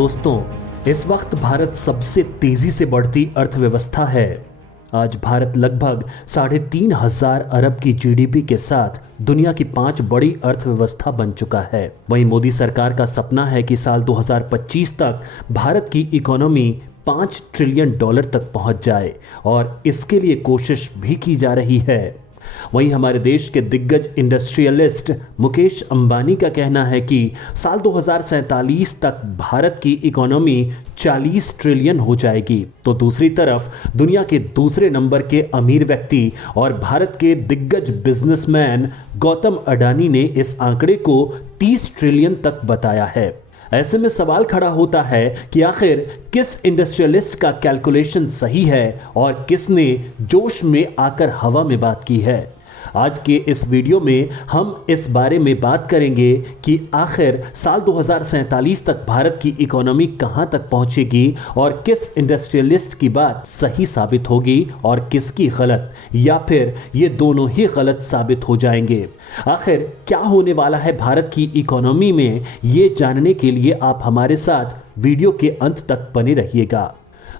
दोस्तों, इस वक्त भारत सबसे तेजी से बढ़ती अर्थव्यवस्था है। आज भारत लगभग 3,500 अरब की जीडीपी के साथ दुनिया की 5 बड़ी अर्थव्यवस्था बन चुका है। वहीं मोदी सरकार का सपना है कि साल 2025 तक भारत की इकोनॉमी $5 ट्रिलियन तक पहुंच जाए और इसके लिए कोशिश भी की जा रही है। वहीं हमारे देश के दिग्गज इंडस्ट्रियलिस्ट मुकेश अंबानी का कहना है कि साल 2047 तक भारत की इकोनॉमी 40 ट्रिलियन हो जाएगी। तो दूसरी तरफ दुनिया के दूसरे नंबर के अमीर व्यक्ति और भारत के दिग्गज बिजनेसमैन गौतम अडानी ने इस आंकड़े को 30 ट्रिलियन तक बताया है। ऐसे में सवाल खड़ा होता है कि आखिर किस इंडस्ट्रियलिस्ट का कैलकुलेशन सही है और किसने जोश में आकर हवा में बात की है। आज के इस वीडियो में हम इस बारे में बात करेंगे कि आखिर साल 2047 तक भारत की इकोनॉमी कहां तक पहुंचेगी और किस इंडस्ट्रियलिस्ट की बात सही साबित होगी और किसकी गलत, या फिर ये दोनों ही गलत साबित हो जाएंगे। आखिर क्या होने वाला है भारत की इकोनॉमी में, ये जानने के लिए आप हमारे साथ वीडियो के अंत तक बने रहिएगा।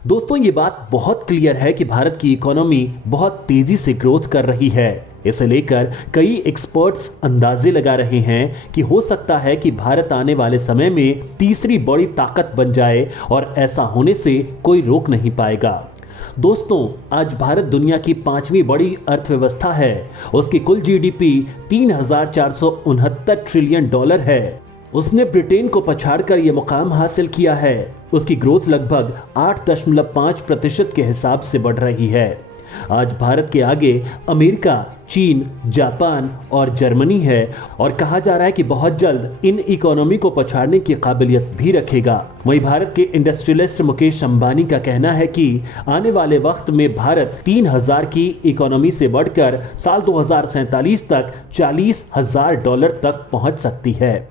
दोस्तों, ये बात बहुत क्लियर है कि भारत की इकोनॉमी बहुत तेजी से ग्रोथ कर रही है। इसे लेकर कई एक्सपर्ट्स अंदाजे लगा रहे हैं कि हो सकता है कि भारत आने वाले समय में तीसरी बड़ी ताकत बन जाए और ऐसा होने से कोई रोक नहीं पाएगा। दोस्तों, आज भारत दुनिया की 5वीं बड़ी अर्थव्यवस्था है। उसकी कुल जीडीपी $3,469 ट्रिलियन है। उसने ब्रिटेन को पछाड़कर यह मुकाम हासिल किया है। उसकी ग्रोथ लगभग 8.5% के हिसाब से बढ़ रही है। आज भारत के आगे अमेरिका, चीन, जापान और जर्मनी है और कहा जा रहा है कि बहुत जल्द इन इकोनॉमी को पछाड़ने की काबिलियत भी रखेगा। वहीं भारत के इंडस्ट्रियलिस्ट मुकेश अंबानी का कहना है कि आने वाले वक्त में भारत 3,000 की इकोनॉमी से बढ़कर साल 2047 तक $40,000 तक पहुंच सकती है।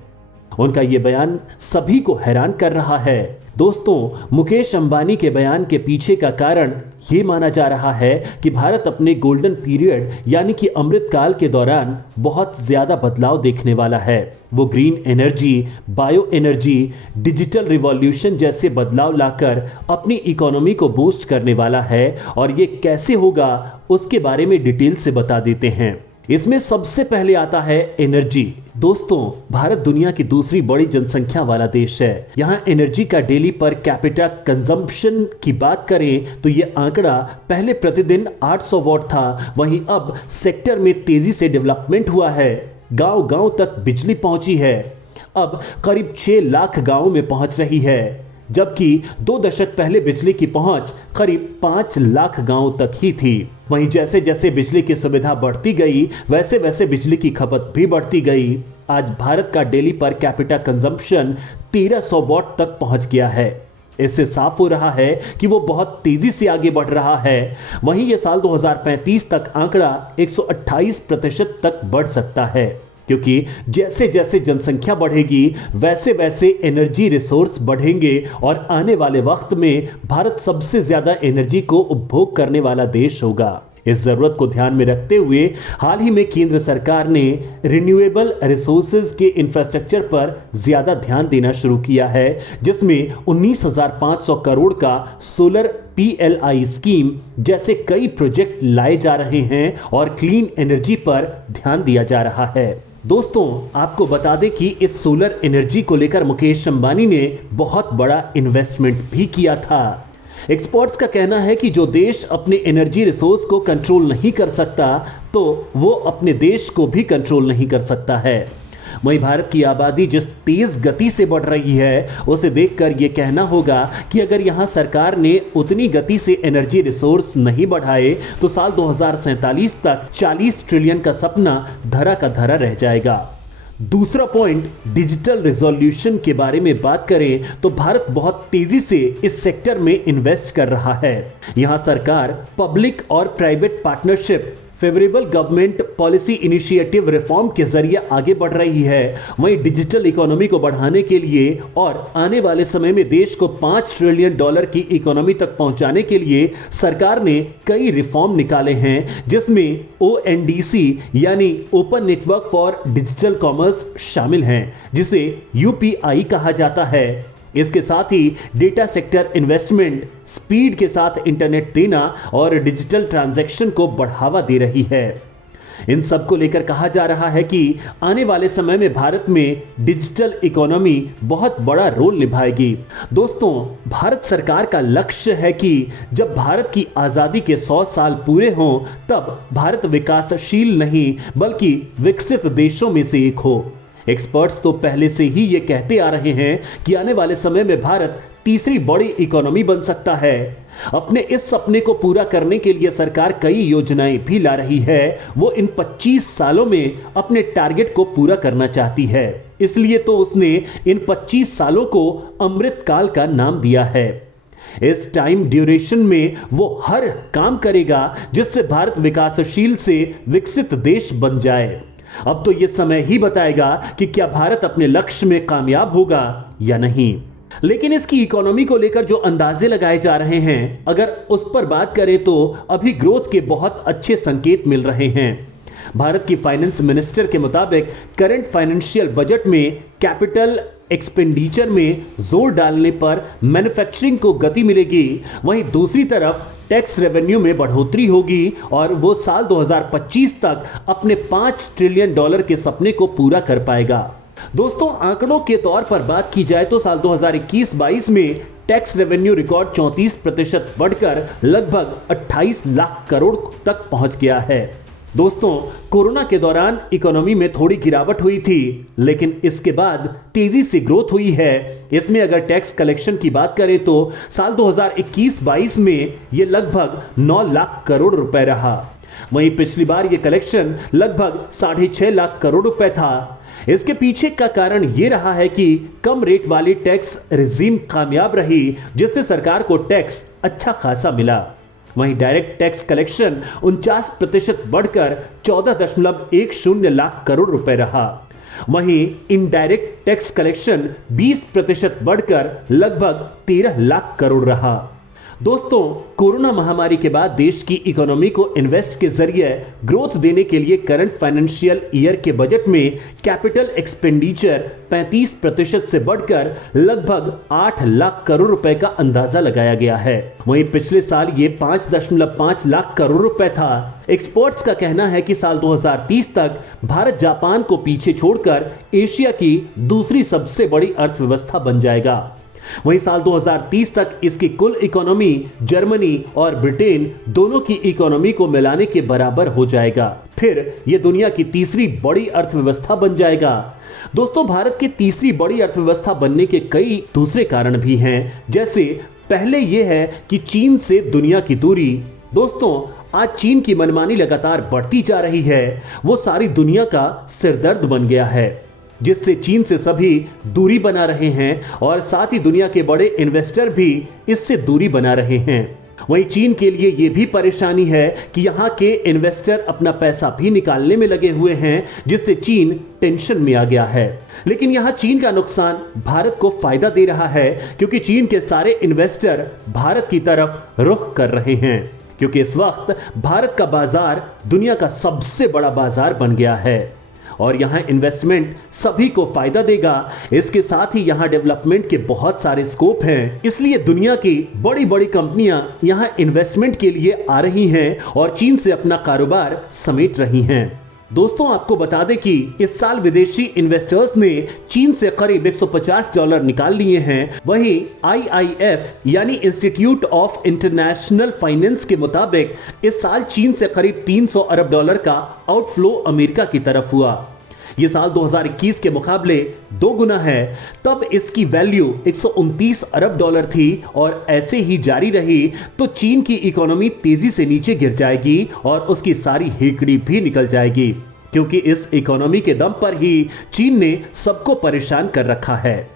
उनका यह बयान सभी को हैरान कर रहा है। दोस्तों, मुकेश अंबानी के बयान के पीछे का कारण यह माना जा रहा है कि भारत अपने गोल्डन पीरियड यानी कि अमृत काल के दौरान बहुत ज्यादा बदलाव देखने वाला है। वो green energy, bio energy, digital revolution जैसे बदलाव लाकर अपनी इकोनॉमी को बूस्ट करने वाला है और ये कैसे होगा उसके बारे में डिटेल से बता देते हैं। इसमें सबसे पहले आता है एनर्जी। दोस्तों, भारत दुनिया की दूसरी बड़ी जनसंख्या वाला देश है। यहाँ एनर्जी का डेली पर कैपिटा कंजम्पशन की बात करें तो ये आंकड़ा पहले प्रतिदिन 800 वॉट था। वहीं अब सेक्टर में तेजी से डेवलपमेंट हुआ है। गांव-गांव तक बिजली पहुंची है। अब करीब 6 लाख गांवों में पहुंच रही है, जबकि 2 दशक पहले बिजली की पहुंच करीब 5 लाख गांवों तक ही थी। वहीं जैसे जैसे बिजली की सुविधा बढ़ती गई वैसे वैसे बिजली की खपत भी बढ़ती गई। आज भारत का daily per capita consumption 1300 what तक पहुंच गया है। इससे साफ हो रहा है कि वो बहुत तेजी से आगे बढ़ रहा है। वहीं ये साल 2035 तक आंकड़ा 128% तक बढ़ सकता है, क्योंकि जैसे जैसे जनसंख्या बढ़ेगी वैसे वैसे एनर्जी रिसोर्स बढ़ेंगे और आने वाले वक्त में भारत सबसे ज्यादा एनर्जी को उपभोग करने वाला देश होगा। इस जरूरत को ध्यान में रखते हुए हाल ही में केंद्र सरकार ने रिन्यूएबल रिसोर्सेज के इंफ्रास्ट्रक्चर पर ज्यादा ध्यान देना शुरू किया है, जिसमें 19,500 करोड़ का सोलर PLI स्कीम जैसे कई प्रोजेक्ट लाए जा रहे हैं और क्लीन एनर्जी पर ध्यान दिया जा रहा है। दोस्तों, आपको बता दें कि इस सोलर एनर्जी को लेकर मुकेश अंबानी ने बहुत बड़ा इन्वेस्टमेंट भी किया था। एक्सपर्ट्स का कहना है कि जो देश अपने एनर्जी रिसोर्स को कंट्रोल नहीं कर सकता तो वो अपने देश को भी कंट्रोल नहीं कर सकता है। वहीं भारत की आबादी जिस तेज गति से बढ़ रही है उसे देखकर यह कहना होगा कि अगर यहां सरकार ने उतनी गति से एनर्जी रिसोर्स नहीं बढ़ाए तो साल 2047 तक 40 ट्रिलियन का सपना धरा का धरा रह जाएगा। दूसरा पॉइंट, डिजिटल रिजोल्यूशन के बारे में बात करें तो भारत बहुत तेजी से इस सेक्टर में इन्वेस्ट कर रहा है। यहां सरकार पब्लिक और private partnership, favourable government policy initiative reform के जरिए आगे बढ़ रही है। वहीं डिजिटल इकोनॉमी को बढ़ाने के लिए और आने वाले समय में देश को $5 ट्रिलियन की इकोनॉमी तक पहुंचाने के लिए सरकार ने कई रिफॉर्म निकाले हैं, जिसमें ONDC यानी open network for digital commerce शामिल हैं, जिसे UPI कहा जाता है। इसके साथ ही डेटा सेक्टर इन्वेस्टमेंट स्पीड के साथ इंटरनेट देना और डिजिटल ट्रांजैक्शन को बढ़ावा दे रही है। इन सब को लेकर कहा जा रहा है कि आने वाले समय में भारत में डिजिटल इकोनॉमी बहुत बड़ा रोल निभाएगी। दोस्तों, भारत सरकार का लक्ष्य है कि जब भारत की आजादी के 100 साल पूरे हों तब भारत विकासशील नहीं बल्कि विकसित देशों में से एक हो। एक्सपर्ट्स तो पहले से ही ये कहते आ रहे हैं कि आने वाले समय में भारत तीसरी बड़ी इकोनॉमी बन सकता है। अपने इस सपने को पूरा करने के लिए सरकार कई योजनाएं भी ला रही है। वो इन 25 सालों में अपने टारगेट को पूरा करना चाहती है, इसलिए तो उसने इन 25 सालों को अमृत काल का नाम दिया है। इस टाइम ड्यूरेशन में वो हर काम करेगा जिससे भारत विकासशील से विकसित देश बन जाए। अब तो ये समय ही बताएगा कि क्या भारत अपने लक्ष्य में कामयाब होगा या नहीं। लेकिन इसकी इकोनॉमी को लेकर जो अंदाजे लगाए जा रहे हैं, अगर उस पर बात करें तो अभी ग्रोथ के बहुत अच्छे संकेत मिल रहे हैं। भारत की फाइनेंस मिनिस्टर के मुताबिक करंट फाइनेंशियल बजट में कैपिटल एक्सपेंडिचर में जोर डालने पर मैन्युफैक्चरिंग को गति मिलेगी। वहीं दूसरी तरफ टैक्स रेवेन्यू में बढ़ोतरी होगी और वो साल 2025 तक अपने $5 ट्रिलियन के सपने को पूरा कर पाएगा। दोस्तों, आंकड़ों के तौर पर बात की जाए तो साल 2021-22 में टैक्स रेवेन्यू रिकॉर्ड 34% बढ़कर लगभग 28 लाख करोड़ तक पहुंच गया है। दोस्तों, कोरोना के दौरान इकोनॉमी में थोड़ी गिरावट हुई थी, लेकिन इसके बाद तेजी से ग्रोथ हुई है। इसमें अगर टैक्स कलेक्शन की बात करें तो साल 2021-22 में यह लगभग 9 लाख करोड़ रुपए रहा। वहीं पिछली बार यह कलेक्शन लगभग 6.5 लाख करोड़ रुपए था। इसके पीछे का कारण यह रहा है कि कम रेट वाली टैक्स रिजीम कामयाब रही, जिससे सरकार को टैक्स अच्छा खासा मिला। वहीं डायरेक्ट टैक्स कलेक्शन 49% बढ़कर 14.10 लाख करोड़ रुपए रहा। वहीं इनडायरेक्ट टैक्स कलेक्शन 20% बढ़कर लगभग 13 लाख करोड़ रहा। दोस्तों, कोरोना महामारी के बाद देश की इकोनॉमी को इन्वेस्ट के जरिए ग्रोथ देने के लिए करंट फाइनेंशियल ईयर के बजट में कैपिटल एक्सपेंडिचर 35% से बढ़कर लगभग 8 लाख करोड़ रुपए का अंदाजा लगाया गया है। वहीं पिछले साल ये 5.5 लाख करोड़ रुपए था। एक्सपर्ट्स का कहना है कि साल 2030 तक भारत जापान को पीछे छोड़कर एशिया की दूसरी सबसे बड़ी अर्थव्यवस्था बन जाएगा। वहीं साल 2030 तक इसकी कुल इकोनॉमी जर्मनी और ब्रिटेन दोनों की इकोनॉमी को मिलाने के बराबर हो जाएगा। फिर यह दुनिया की तीसरी बड़ी अर्थव्यवस्था बन जाएगा। दोस्तों, भारत की तीसरी बड़ी अर्थव्यवस्था बनने के कई दूसरे कारण भी हैं। जैसे पहले यह है कि चीन से दुनिया की दूरी। दोस्तों, आज चीन की मनमानी लगातार बढ़ती जा रही है। वो सारी दुनिया का सिरदर्द बन गया है, जिससे चीन से सभी दूरी बना रहे हैं और साथ ही दुनिया के बड़े इन्वेस्टर भी इससे दूरी बना रहे हैं। वहीं चीन के लिए यह भी परेशानी है कि यहां के इन्वेस्टर अपना पैसा भी निकालने में लगे हुए हैं, जिससे चीन टेंशन में आ गया है। लेकिन यहां चीन का नुकसान भारत को फायदा दे रहा है, क्योंकि चीन के सारे इन्वेस्टर भारत की तरफ रुख कर रहे हैं, क्योंकि इस वक्त भारत का बाजार दुनिया का सबसे बड़ा बाजार बन गया है और यहां इन्वेस्टमेंट सभी को फायदा देगा। इसके साथ ही यहां डेवलपमेंट के बहुत सारे स्कोप हैं, इसलिए दुनिया की बड़ी बड़ी कंपनियां यहां इन्वेस्टमेंट के लिए आ रही हैं और चीन से अपना कारोबार समेट रही हैं। दोस्तों, आपको बता दें कि इस साल विदेशी इन्वेस्टर्स ने चीन से करीब $150 निकाल लिए हैं। वहीं IIF यानी इंस्टीट्यूट ऑफ इंटरनेशनल फाइनेंस के मुताबिक इस साल चीन से करीब $300 अरब का आउटफ्लो अमेरिका की तरफ हुआ। यह साल 2021 के मुकाबले 2 गुना है। तब इसकी वैल्यू $129 अरब थी और ऐसे ही जारी रही तो चीन की इकोनॉमी तेजी से नीचे गिर जाएगी और उसकी सारी हेकड़ी भी निकल जाएगी, क्योंकि इस इकोनॉमी के दम पर ही चीन ने सबको परेशान कर रखा है।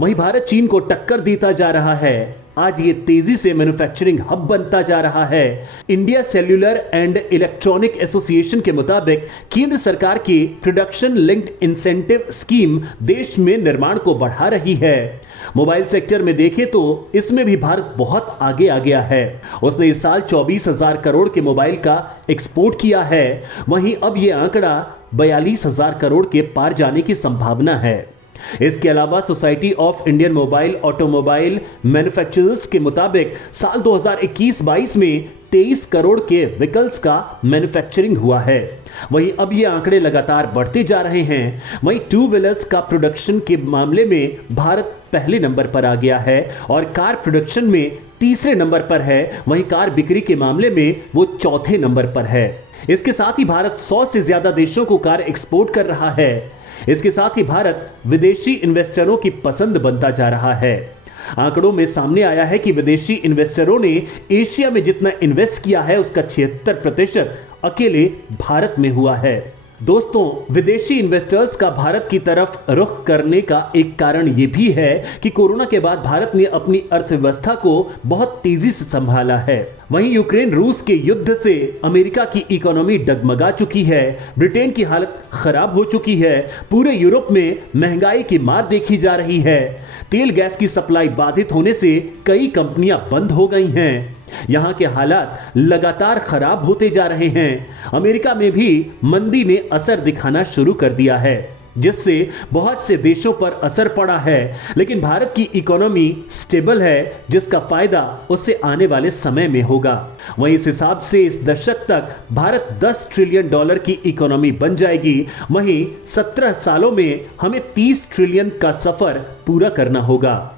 वहीं भारत चीन को टक्कर देता जा रहा है। आज ये तेजी से मैन्युफैक्चरिंग हब बनता जा रहा है। India cellular and electronic association के मुताबिक केंद्र सरकार की प्रोडक्शन लिंक्ड इंसेंटिव स्कीम देश में निर्माण को बढ़ा रही है। मोबाइल सेक्टर में देखें तो इसमें भी भारत बहुत आगे आ गया है। उसने इस साल 24,000 करोड़ के मोबाइल का एक्सपोर्ट किया है। वहीं अब यह आंकड़ा 42,000 करोड़ के पार जाने की संभावना है। इसके अलावा society of Indian mobile automobile manufacturers के मुताबिक साल 2021-22 में 23 करोड़ के व्हीकल्स का मैन्युफैक्चरिंग हुआ है। वहीं अब ये आंकड़े लगातार बढ़ते जा रहे हैं। वहीं टू व्हीलर्स का प्रोडक्शन के मामले में भारत पहले नंबर पर आ गया है और कार प्रोडक्शन में तीसरे नंबर पर है। वहीं कार बिक्री के मामले में वो चौथे नंबर पर है। इसके साथ ही भारत 100 से ज्यादा देशों को कार एक्सपोर्ट कर रहा है। इसके साथ ही भारत विदेशी इन्वेस्टरों की पसंद बनता जा रहा है। आंकड़ों में सामने आया है कि विदेशी इन्वेस्टरों ने एशिया में जितना इन्वेस्ट किया है उसका 76% अकेले भारत में हुआ है। दोस्तों, विदेशी इन्वेस्टर्स का भारत की तरफ रुख करने का एक कारण यह भी है कि कोरोना के बाद भारत ने अपनी अर्थव्यवस्था को बहुत तेजी से संभाला है। वहीं यूक्रेन रूस के युद्ध से अमेरिका की इकोनॉमी डगमगा चुकी है, ब्रिटेन की हालत खराब हो चुकी है, पूरे यूरोप में महंगाई की मार देखी जा रही है। तेल गैस की सप्लाई बाधित होने से कई कंपनियां बंद हो गई हैं। यहां के हालात लगातार खराब होते जा रहे हैं। अमेरिका में भी मंदी ने असर दिखाना शुरू कर दिया है, जिससे बहुत से देशों पर असर पड़ा है। लेकिन भारत की इकोनॉमी स्टेबल है, जिसका फायदा उससे आने वाले समय में होगा। वहीं इस हिसाब से इस दशक तक भारत $10 ट्रिलियन की इकोनॉमी बन जाएगी। वहीं 17 सालों में हमें 30 ट्रिलियन का सफर पूरा करना होगा।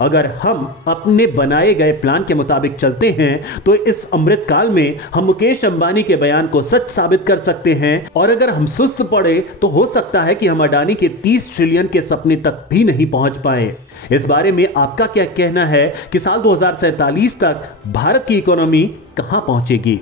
अगर हम अपने बनाए गए प्लान के मुताबिक चलते हैं तो इस अमृत काल में हम मुकेश अंबानी के बयान को सच साबित कर सकते हैं। और अगर हम सुस्त पड़े तो हो सकता है कि हम अडानी के 30 ट्रिलियन के सपने तक भी नहीं पहुंच पाए। इस बारे में आपका क्या कहना है कि साल 2047 तक भारत की इकोनॉमी कहां पहुंचेगी?